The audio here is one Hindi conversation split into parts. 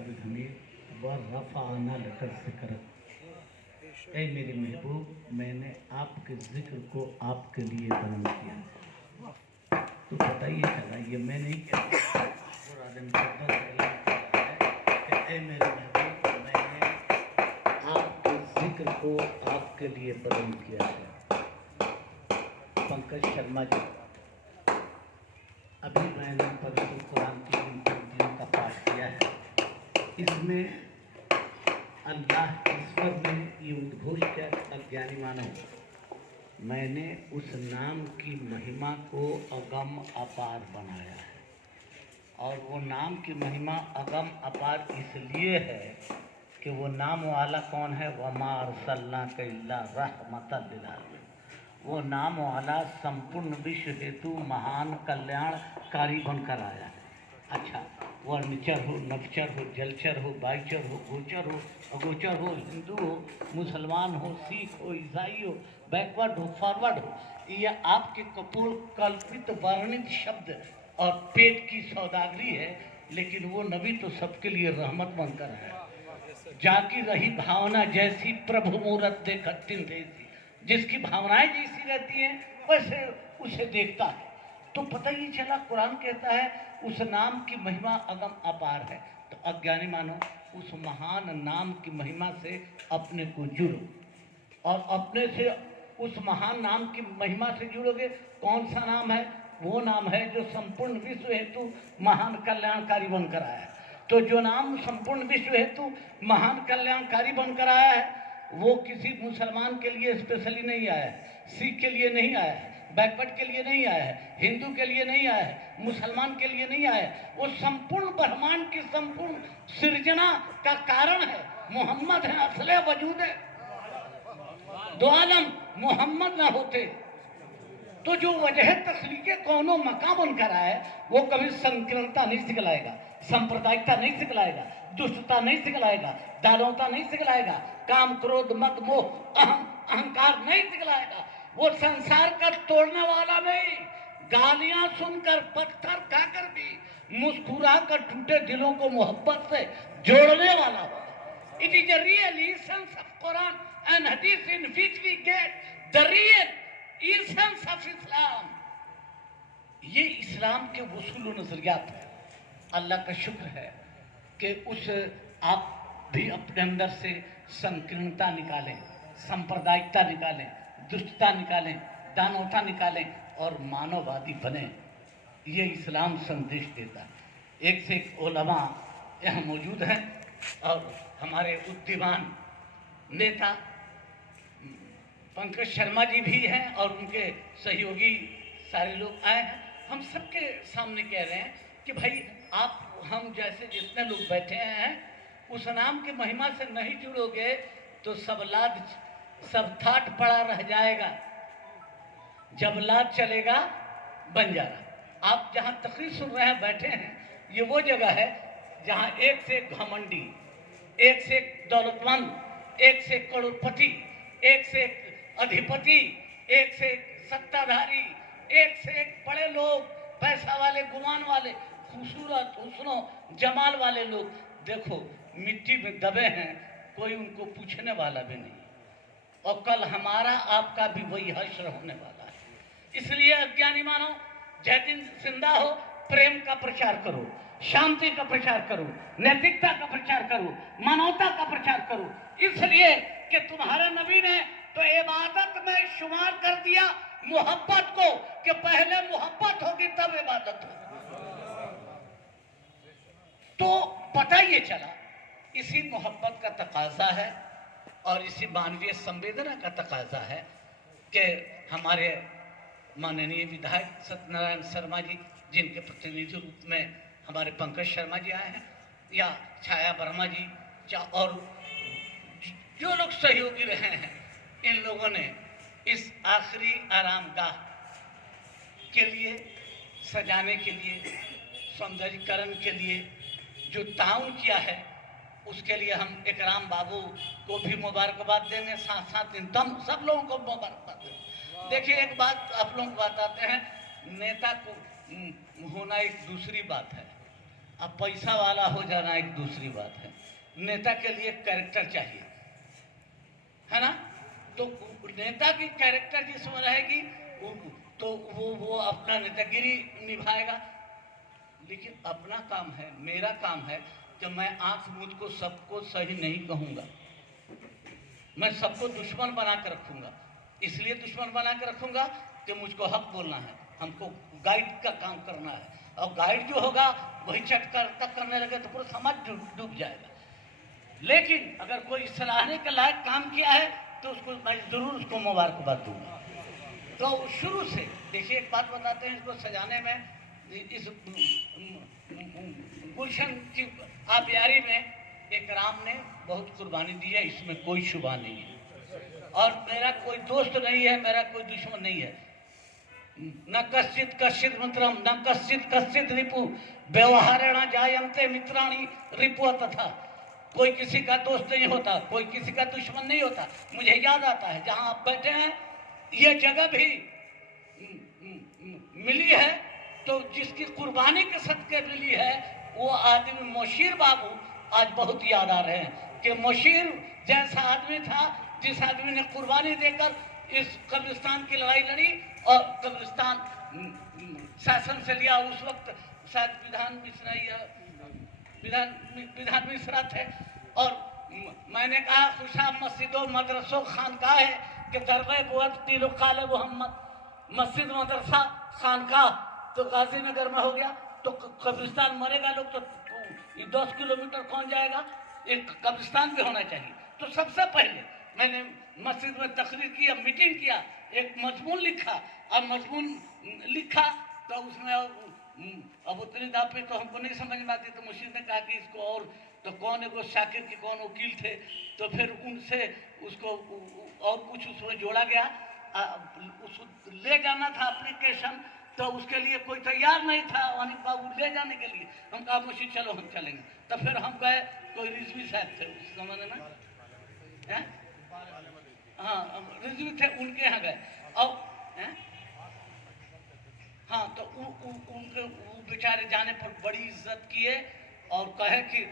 जावेद हमीद व रफ़ाना लकर ज़िक्र। ऐ मेरे महबूब, मैंने आपके ज़िक्र को आपके लिए बुलंद किया। तो बताइए चला, ये मैं नहीं कहता, ऐ मेरे महबूब, मैंने आपके ज़िक्र को आपके लिए बुलंद किया है। पंकज शर्मा जी, अभी मैंने पवित्र कुरान की इन पंक्तियों का पाठ किया है। इसमें अल्लाह ईश्वर ने ये उद्घोष किया, अज्ञानी मानव, मैंने उस नाम की महिमा को अगम अपार बनाया है। और वो नाम की महिमा अगम अपार इसलिए है कि वो नाम वाला कौन है? वमा अरसलनाका इल्ला रहमतल लिल आलमीन। वो नाम वाला संपूर्ण विश्व हेतु महान कल्याणकारी बनकर आया है। अच्छा, वह निचर हो, नवचर हो, जलचर हो, बाईचर हो, गोचर हो, अगोचर हो, हिंदू हो, मुसलमान हो, सिख हो, ईसाई हो, बैकवर्ड हो, फॉरवर्ड हो, यह आपके कपोल कल्पित वर्णित शब्द और पेट की सौदागरी है। लेकिन वो नबी तो सबके लिए रहमत बनकर है। जाकी रही भावना जैसी प्रभु मूरत देखतिन जैसी, जिसकी भावनाएं जैसी रहती हैं वैसे उसे देखता है। तो पता ही चला, कुरान कहता है उस नाम की महिमा अगम अपार है। तो अज्ञानी मानो, उस महान नाम की महिमा से अपने को जुड़ो, और अपने से उस महान नाम की महिमा से जुड़ोगे। कौन सा नाम है? वो नाम है जो संपूर्ण विश्व हेतु महान कल्याणकारी बनकर आया है। तो जो नाम संपूर्ण विश्व हेतु महान कल्याणकारी बनकर आया है, वो किसी मुसलमान के लिए स्पेशली नहीं आया है, सिख के लिए नहीं आया है, बैकवर्ड के लिए नहीं आया है, हिंदू के लिए नहीं आया है, मुसलमान के लिए नहीं आया है। वो संपूर्ण ब्रह्मांड की संपूर्ण सृजना का कारण है। मोहम्मद है, असले वजूद है। दो आलम मोहम्मद ना होते तो जो वजह तस्लीके कौनो मकाम बनकर आए, वो कभी संकीर्णता नहीं सिखलाएगा, सांप्रदायिकता नहीं सिखलाएगा, दुष्टता नहीं सिखलाएगा, दानवता नहीं सिखलाएगा, काम क्रोध मद मोह अहंकार नहीं सिखलाएगा। वो संसार का तोड़ने वाला नहीं, गालियां सुनकर पत्थर खाकर भी मुस्कुरा कर टूटे दिलों को मोहब्बत से जोड़ने वाला होगा। It is a real essence of Quran and Hadith in which we get the real essence of Islam। ये इस्लाम के वसूल नजरियात है। अल्लाह का शुक्र है कि उस आप भी अपने अंदर से संकीर्णता निकालें, सांप्रदायिकता निकालें, दुष्टता निकालें, दानवता निकालें और मानववादी बने। ये इस्लाम संदेश देता है। एक से एक उलमा यहाँ मौजूद हैं और हमारे उद्दीवान नेता पंकज शर्मा जी भी हैं और उनके सहयोगी सारे लोग आए हैं। हम सबके सामने कह रहे हैं कि भाई आप हम जैसे जितने लोग बैठे हैं, उस नाम की महिमा से नहीं जुड़ोगे तो सब ठाट पड़ा रह जाएगा। जब लाद चलेगा बंजारा। आप जहाँ तकरीर सुन रहे हैं, बैठे हैं, ये वो जगह है जहाँ एक से एक घमंडी, एक से एक दौलतमंद, एक से एक करोड़पति, एक से एक अधिपति, एक से एक सत्ताधारी, एक से एक बड़े लोग, पैसा वाले, गुमान वाले, खूबसूरत हुस्नो जमाल वाले लोग, देखो मिट्टी में दबे हैं, कोई उनको पूछने वाला भी नहीं। और कल हमारा आपका भी वही हश्र होने वाला है। इसलिए अज्ञानी मानो, जय दिन जिंदा हो, प्रेम का प्रचार करो, शांति का प्रचार करो, नैतिकता का प्रचार करो, मानवता का प्रचार करो। इसलिए कि तुम्हारे नबी ने तो इबादत में शुमार कर दिया मोहब्बत को, कि पहले मोहब्बत होगी तब इबादत होगी। तो पता ये चला, इसी मोहब्बत का तकाजा है और इसी मानवीय संवेदना का तकाजा है कि हमारे माननीय विधायक सत्यनारायण शर्मा जी, जिनके प्रतिनिधि रूप में हमारे पंकज शर्मा जी आए हैं, या छाया वर्मा जी, और जो लोग सहयोगी रहे हैं, इन लोगों ने इस आखिरी आरामगाह के लिए, सजाने के लिए, सौंदर्यीकरण के लिए जो ताउन किया है, उसके लिए हम इकराम बाबू को भी मुबारकबाद देंगे, साथ साथ इन तम सब लोगों को मुबारकबाद देंगे। देखिए, एक बात आप लोग बताते हैं, नेता को होना एक दूसरी बात है, अब पैसा वाला हो जाना एक दूसरी बात है। नेता के लिए कैरेक्टर चाहिए, है ना। तो नेता की कैरेक्टर जिसमें रहेगी तो वो अपना नेतागिरी निभाएगा। लेकिन अपना काम है, मेरा काम है कि मैं आंख मूंद को सबको सही नहीं कहूंगा, मैं सबको दुश्मन बना कर रखूंगा। इसलिए दुश्मन बना कर रखूंगा कि मुझको हक बोलना है, हमको गाइड का काम करना है, और गाइड जो होगा वही चटकर करने लगे तो पूरा समाज डूब जाएगा। लेकिन अगर कोई सराहने के लायक काम किया है तो उसको मैं जरूर उसको मुबारकबाद दूंगा। तो शुरू से देखिए, एक बात बताते हैं, इसको सजाने में, इस गुलशन की आबियारी में एक राम ने बहुत कुर्बानी दी है, इसमें कोई शुबा नहीं है। और मेरा कोई दोस्त नहीं है, मेरा कोई दुश्मन नहीं है। न कश्चित कश्चित मित्रम न कश्चित कश्चित रिपु व्यवहारेण जायन्ते मित्राणि रिपु तथा। कोई किसी का दोस्त नहीं होता, कोई किसी का दुश्मन नहीं होता। मुझे याद आता है जहां आप बैठे हैं ये जगह भी मिली है, तो जिसकी कुर्बानी के सदके मिली है वो आदमी मोशीर बाबू आज बहुत याद आ रहे हैं कि मोशीर जैसा आदमी था, जिस आदमी ने कुर्बानी देकर इस कब्रिस्तान की लड़ाई लड़ी और कब्रिस्तान शासन से लिया। उस वक्त शायद विधान मिश्रा थे। और मैंने कहा खुशा मस्जिदों मदरसों खानका है कि दरगाह बुअत तीलो काले मोहम्मद। मस्जिद मदरसा खानका तो गाजीनगर में हो गया, तो कब्रिस्तान मरेगा लोग तो 10 किलोमीटर कौन जाएगा, एक कब्रिस्तान भी होना चाहिए। तो सबसे पहले मैंने मस्जिद में तकरीर किया, मीटिंग किया, एक मजमून लिखा। अब मजमून लिखा तो उसमें अब उतनी दापी तो हमको नहीं समझ में आती, तो मुशीद ने कहा कि इसको और, तो कौन है वो शाकिर के कौन वकील थे, तो फिर उनसे उसको और कुछ उसमें जोड़ा गया। उसको ले जाना था एप्लीकेशन, तो उसके लिए कोई तैयार नहीं था अनिल बाबू ले जाने के लिए। हम कहा मुशीद चलो हम चलेंगे। तो फिर हम गए, कोई रिजवी साहब थे उस जमाने में, हाँ रिजवी थे, उनके यहाँ गए। और हाँ, तो उनके बेचारे जाने पर बड़ी इज्जत किए और कहे कि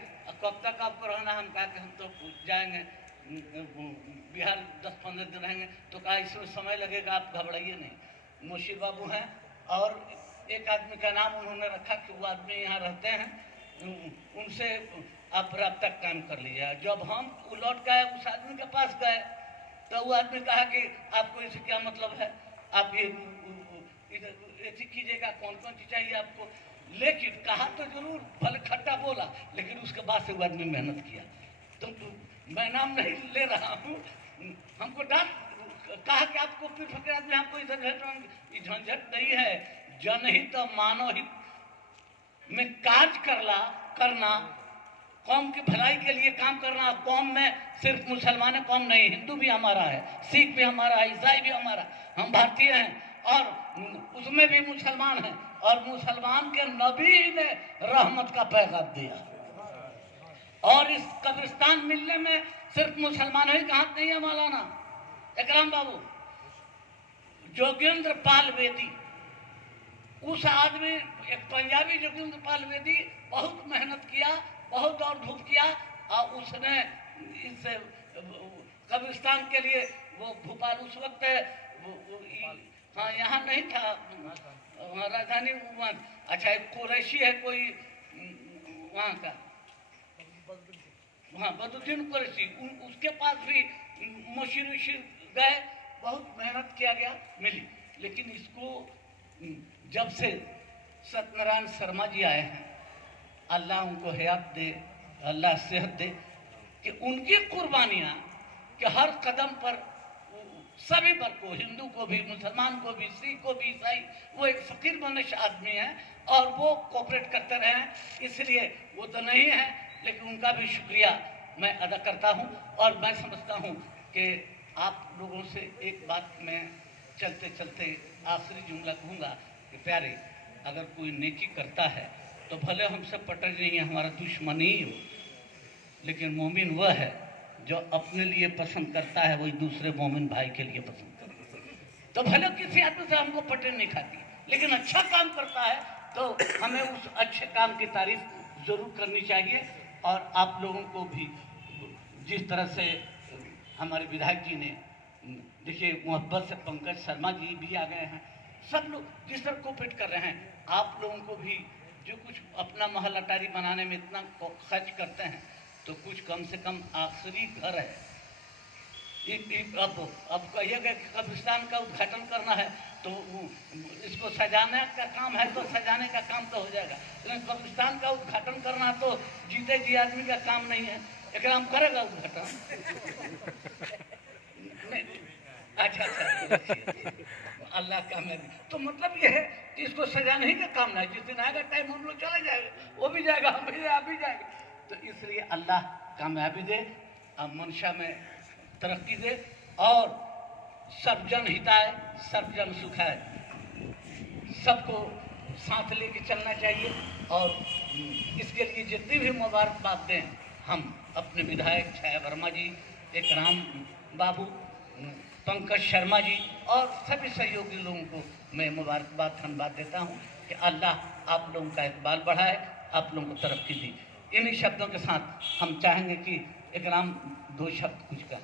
कब तक आपको रहना। हम कहा कि हम तो जाएंगे बिहार 10-15 दिन रहेंगे। तो कहा इसमें समय लगेगा, आप घबराइए नहीं। मोशीर बाबू हैं और एक आदमी का नाम उन्होंने रखा कि वो आदमी यहाँ रहते हैं, उनसे आप रब्ता कायम कर लीजिए। जब हम लौट गए उस आदमी के पास गए तो वो आदमी कहा कि आपको इससे क्या मतलब है, आप ये ऐसी कीजिएगा, कौन कौन चीज चाहिए आपको। लेकिन कहा तो जरूर, भले खट्टा बोला, लेकिन उसके बाद से वो आदमी मेहनत किया। तो मैं नाम नहीं ले रहा हूँ, हमको डांट कहा कि आपको फिर फकीर आदमी, हमको इधर झंझट नहीं है। जनहित मानव हित में कार्य करना, कौम की भलाई के लिए काम करना। कौम में सिर्फ मुसलमान कौम नहीं, हिंदू भी हमारा है, सिख भी हमारा है, ईसाई भी हमारा, हम भारतीय हैं और उसमें भी मुसलमान हैं। और मुसलमान के नबी ने रहमत का पैगाम दिया। और इस कब्रिस्तान मिलने में सिर्फ मुसलमान ही का हाथ नहीं है मौलाना इकराम बाबू। जोगेंद्र पाल वेदी, उस आदमी, एक पंजाबी जोगेंद्र पाल वेदी, बहुत मेहनत किया, बहुत दौड़ धूप किया और उसने इस कब्रिस्तान के लिए वो भोपाल उस वक्त हाँ यहाँ नहीं था, राजधानी अच्छा एक कुरैशी है कोई वहाँ का, हाँ बदुद्दीन कुरैशी, उसके पास भी मुशीर गए, बहुत मेहनत किया गया, मिली। लेकिन इसको जब से सत्यनारायण शर्मा जी आए हैं, अल्लाह उनको हयात दे, अल्लाह सेहत दे, कि उनकी कुर्बानियाँ कि हर कदम पर सभी वर्ग को, हिंदू को भी, मुसलमान को भी, सिख को भी, ईसाई, वो एक फकीर मनुष्य आदमी है और वो कोऑपरेट करते रहे। इसलिए वो तो नहीं है, लेकिन उनका भी शुक्रिया मैं अदा करता हूँ। और मैं समझता हूँ कि आप लोगों से एक बात मैं चलते चलते आखिरी जुमला कहूँगा कि प्यारे, अगर कोई नेकी करता है तो भले हमसे पटक नहीं है, हमारा दुश्मन ही हो, लेकिन मोमिन वह है जो अपने लिए पसंद करता है, वही दूसरे मोमिन भाई के लिए पसंद करता है। तो भले किसी आदमी से हमको पटेल नहीं खाती, लेकिन अच्छा काम करता है तो हमें उस अच्छे काम की तारीफ ज़रूर करनी चाहिए। और आप लोगों को भी जिस तरह से हमारे विधायक जी ने, देखिए मोहब्बत से पंकज शर्मा जी भी आ गए हैं, सब लोग जिस तरह कोऑपरेट कर रहे हैं, आप लोगों को भी जो कुछ अपना महल अटारी बनाने में इतना खर्च करते हैं, तो कुछ कम से कम आखिरी घर है, अब कहिएगा कि कब्रिस्तान का उद्घाटन करना है तो इसको सजाने का काम है तो सजाने का काम तो हो जाएगा, लेकिन कब्रिस्तान का उद्घाटन करना तो जीते जी आदमी का काम नहीं है। एक काम करेगा उद्घाटन? अच्छा, अल्लाह का मैं तो मतलब ये है कि इसको सजाने ही का काम नहीं, जिस दिन आएगा टाइम हम लोग चले जाएंगे, वो भी जाएगा, हम भी आप भी जाएंगे। तो इसलिए अल्लाह कामयाबी दे, मंशा में तरक्की दे, और सब जन हिताय सब जन सुखाय, सबको साथ लेके चलना चाहिए। और इसके लिए जितनी भी मुबारकबाद दें, हम अपने विधायक छाया वर्मा जी, एक राम बाबू, पंकज शर्मा जी और सभी सहयोगी लोगों को मैं मुबारकबाद धन्यवाद देता हूँ कि अल्लाह आप लोगों का इकबाल बढ़ाए, आप लोगों को तरक्की दी। इन्हीं शब्दों के साथ हम चाहेंगे कि एक राम दो शब्द कुछ का